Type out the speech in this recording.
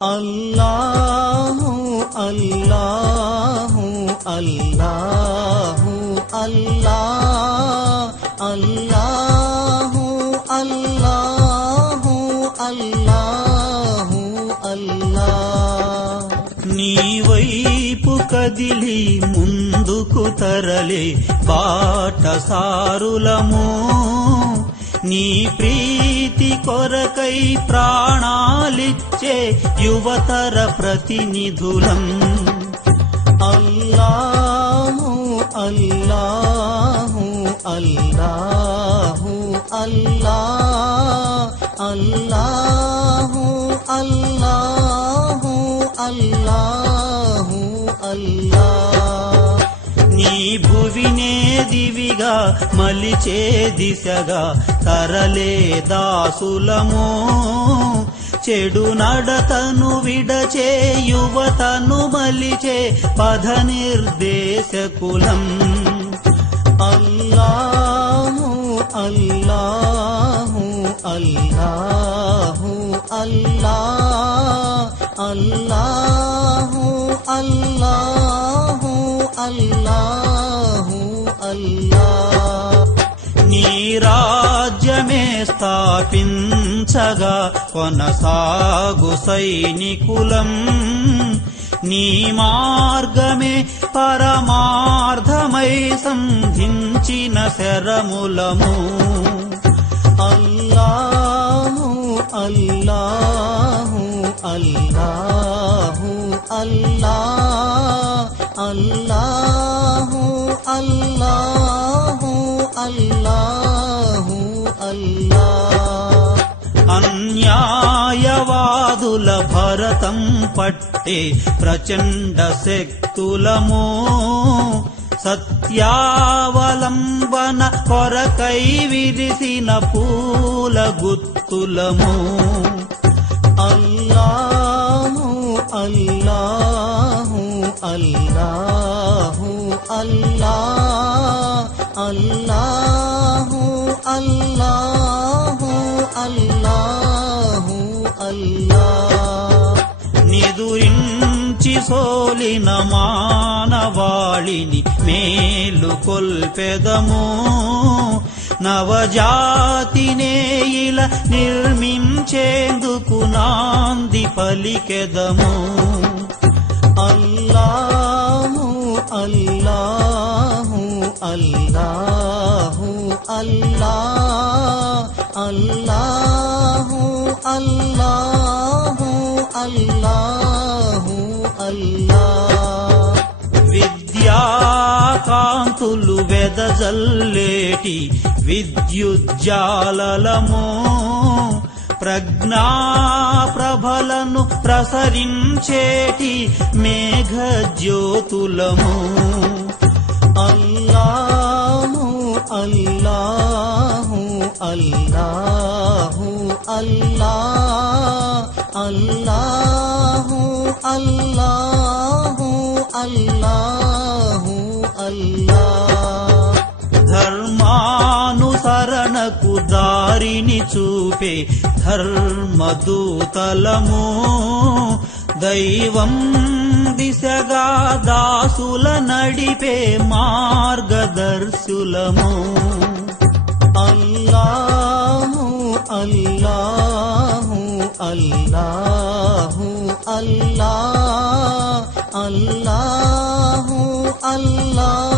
అల్లాహు అల్లాహు అల్లాహు అల్లాహ్ అల్లాహు అల్లాహు అల్లాహు అల్లాహ్. నీ వైపు కదిలి ముందుకు తరలే బాటసారులము, నీ ప్రీతి కొరకై ప్రాణాలిచ్చే యువతర ప్రతినిధులం. అల్లాహు అల్లాహు అల్లాహు అల్లాహ్ అల్లాహు అల్లాహు అల్లాహు అల్లాహ్. నీ భువినే దివిగా మలిచే దిశగా తరలే దాసులము, చెడు నడతను విడచే యువతను మలిచే పథ నిర్దేశకులం. అల్లాహు అల్లాహు అల్లాహు అల్లాహ్ అల్లాహు అల్లాహు అల్లాహు అల్లాహ్. నీ రాజ్యమే స్థాపించగా కొనసాగు సైనికులం, నీ మార్గమే పరమార్థమై సంధించిన శరములము. అల్లాహు అల్లాహు అల్లాహు అల్లాహ్ అల్లాహు అల్లాహు అల్లాహు అల్లాహ్. అన్యాయవాదుల భరతం పట్టే ప్రచండ శక్తులము, సత్యావలంబన కొరకై విరిసిన పూల గుత్తులము. అల్లాహు అల్లాహు అల్లాహు అల్లాహ్ అల్లాహు అల్లాహు అల్లాహు అల్లాహ్. నిదురించి సోలిన మానవాళిని మేలు కొల్పెదము, నవజాతినే ఇలా నిర్మించేందుకు నాంది పలికెదము. అల్లాహు అల్లాహు అల్లాహు అల్లాహ్ అల్లాహు అల్లాహు అల్లాహు అల్లాహ్. విద్యాకాంతులు వెదజల్లేటి విద్యుజ్జాలలము, ప్రజ్ఞా ప్రభలను ప్రసరించేటి మేఘజ్యోతులము. అల్లాహు అల్లాహు అల్లాహు అల్లాహ్ అల్లాహు అల్లాహు అల్లాహు అల్లాహ్. ధర్మానుసరణకు దారిని చూపే ధర్మదూతలము, దైవం దిశగా దాసుల నడిపే మార్గదర్శులము. అల్లాహు అల్లాహు అల్లాహు అల్లాహ్ అల్లాహు అల్లాహు